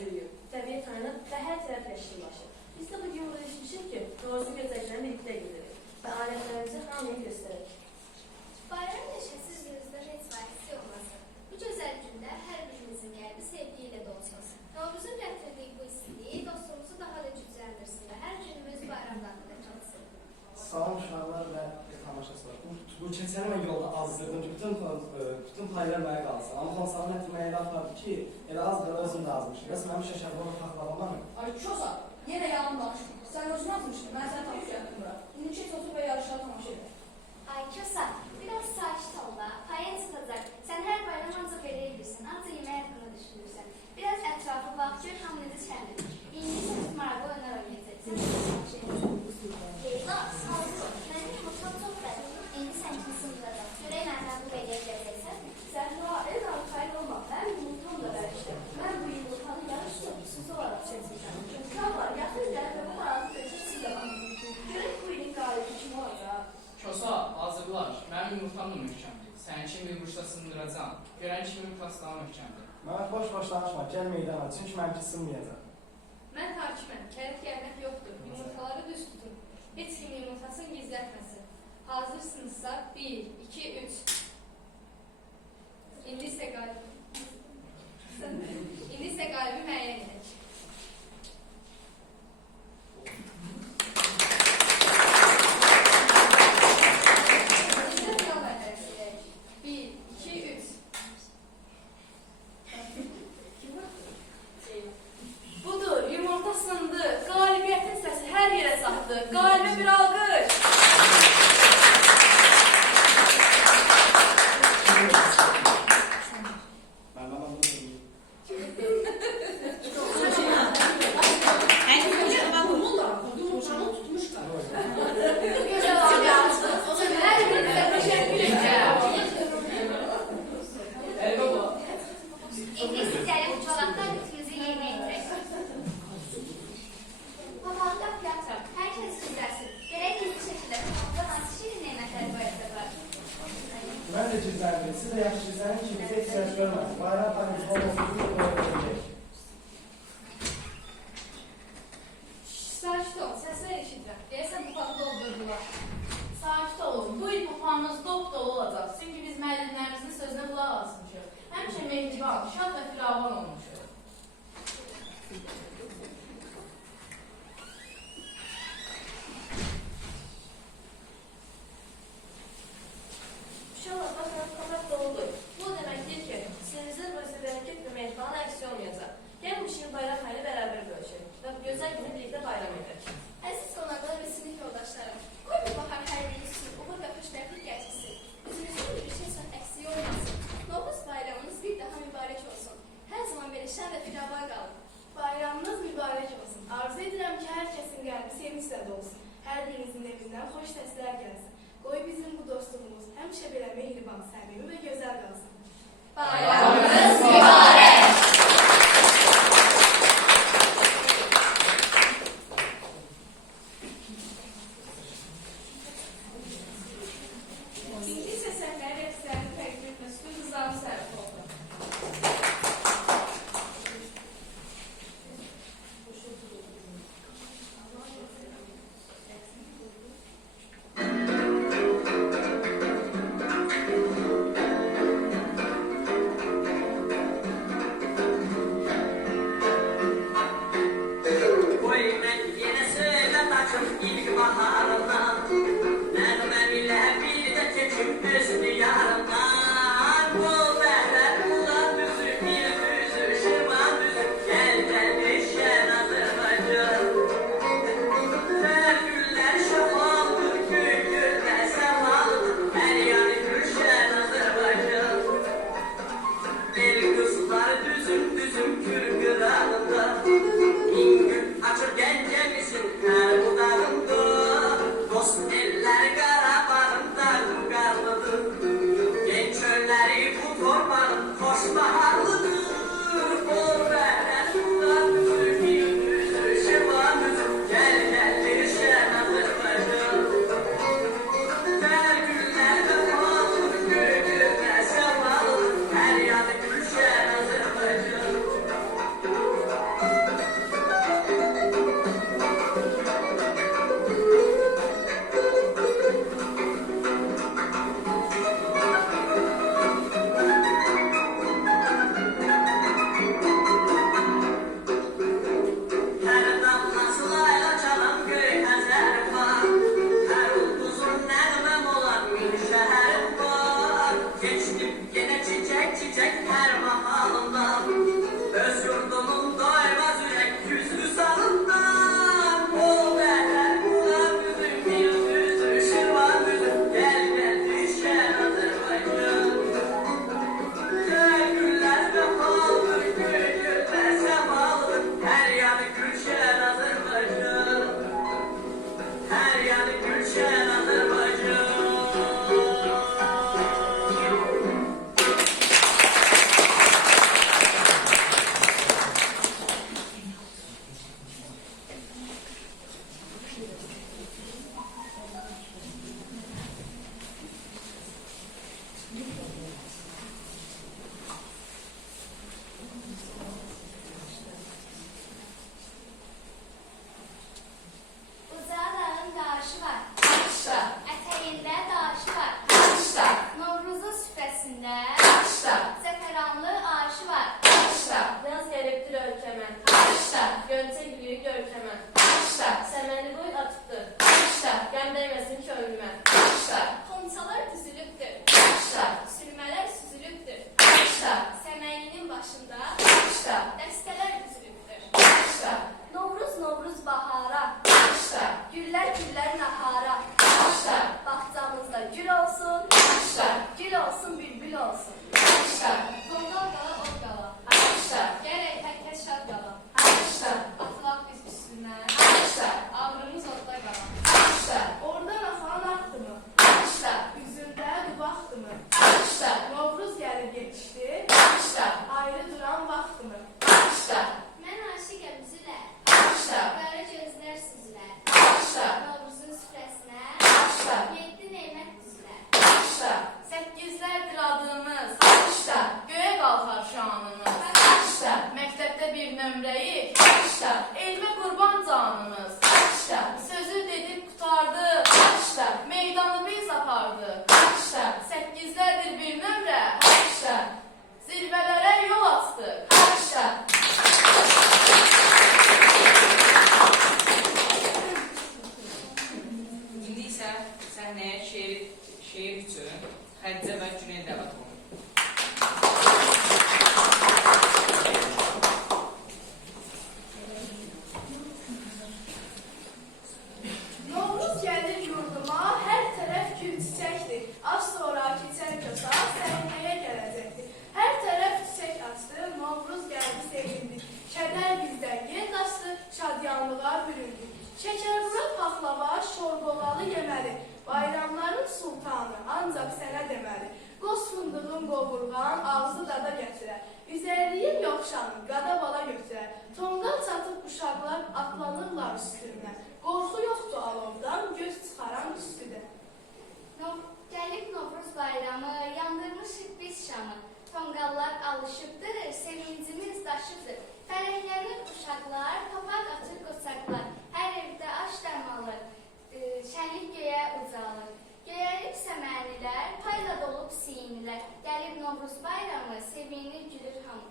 böyüyüb, təbiət tanınıb və hər tərəf yaşıllaşır. Biz də bu gün burada düşmüşük ki, Novruzun gözəklərini birlikdə gedirik və alətlərimizi hamıya göstərik. Bayram neşəsi üzünüzdə heç vahisi olmasın. Bu gözəl gündə hər birimizin qəlbi sevgi ilə dolsun. Novruzun gətirdiyi bu istiliyi dostluğumuzu daha da gücləndirsin və hər günümüz bayramlarında çalışsın. Salam uşaqlar və tamaşaçılar. Bu keçən mən yolda azdırdım ki, bütün paylar mənə qalsın. Amma konsanın ətirməyə qalmadı ki, elə az qala özüm də azmışım. Bəs mənim şəkərli olan taxtalaman mı? Ay Çosa, yenə yalan danışma. Sən özün azmışdın, mən səni tanış gəldim bura. İndi keç otur və yarışlara tamaşa edək. Ay Kosa, biraz sakit ol da. Payın çıxacaq. Sən hər bayram ancaq belə edirsən, ancaq yemək haqqında düşünürsən. Biraz ətrafı bax, gör hamınızı çəndir. İndi sən maraqlı oyunlar oynayacaqsan. Leyla, sağlık ol. Mənim yumurtam çox bədir. İndi sən kimi sınıracaq. Görək məndən bu eləyə biləcəksən. Sən daha el arxayın olma, mən yumurtam da verişdim. Mən bu yumurtanı yarışdım, siz olaraq çəkmişəm. Uşaqlar, yaxın gəlin və bu maraqlı seçir siz də var. Görək bu ilin qalibi kim olacaq? Kosa, hazırlaş. Mənim yumurtam da möhkəmdir. Sənin kimi bir quşda sındıracam. Görən kimi yumurtası daha möhkəmdir. Məhəmməd boş-boş danışma, gəl meydana, çünki mənimki sınmayacaq. Mən hakiməm, kərət gəlmək yoxdur, yumurtaları düz tutun. Heç kim yumurtasını gizlətməsin. Hazırsınızsa 1, 2, 3. İndi isə qalibi müəyyən edək. Budur, yumurta sındı, qalibiyyətin səsi hər yerə çatdı. Qalibə bir alqış. İndi sizlərə uçalaqdan bütünüzü yerinə yetirək. Papağı qap yatıraq, hər kəs güzəlsin. Gərək gizli şəkildə papağında hansı şirin neymətləri qoyacaqlar. Mən də gizləndim, siz də yaxşı gizlənin ki, bizə ihtiyac görməsin. Bayram payımız olmasın, bir qoyacaqlar. Sakit ol, səslər eşidirəm. Deyəsən bu papağı doldurdular. Sakit olun, bu il papağımız dop-dolu olacaq. Çünki biz müəllimlərimizin sözünə qulaq asmışıq. Həmişə mehriban, şad və firavan olmuşuq. Uşaqlar, baxın, papaq doludur. Bu deməkdir ki, sizimizin özü bərəkət və mehriban əksi olmayacaq. Gəlin bu işin bayram hayli bərabər bölüşək və gözəl günü birlikdə bayram edək. Əziz qonaqlar və sinif yoldaşlarım, qoy bu bahar hər biri üçün uğur və xoşbəxtlik gətirsin. Üzümüzün bir şeysən əksiyi olmasın. Novruz bayramınız bir daha mübarək olsun. Hər zaman belə şən və firavan qalın. Bayramınız mübarək olsun. Arzu edirəm ki, hər kəsin qəlbi sevinclə dolsun. Hər birinizin evindən xoş səslər gəlsin. Qoy bizim bu dostluğumuz həmişə belə mehriban, səmimi və gözəl qalsın. Bayramınız mübarək! İndi isə səhnəyə rəqslərini təqdim etməsi üçün qızların sərf oldu. tabaqlar büründü. Şəkərbura paxlava, şorbolalı yeməli, bayramların sultanı, ancaq sənə deməli. Qoz fındığın qovurğan, ağzı dada gətirər. Üzərliyim yovşanı, qada bala götürər. Tonqal çatıb uşaqlar atlanırlar üstündən. Qorxu yoxdur alovdan, göz çıxaran üstüdə. Gəlib Novruz bayramı, yandırmışıq biz şamı. Tonqallar alışıbdır, sevincimiz daşıbdır. Fərəhlənir uşaqlar, papaq atır qoçaqlar. Hər evdə aş dərmalı, şənlik göyə ucalır. Göyərib səmənilər, payla dolub siyinlər. Gəlib Novruz bayramı, sevinir, gülür hamı.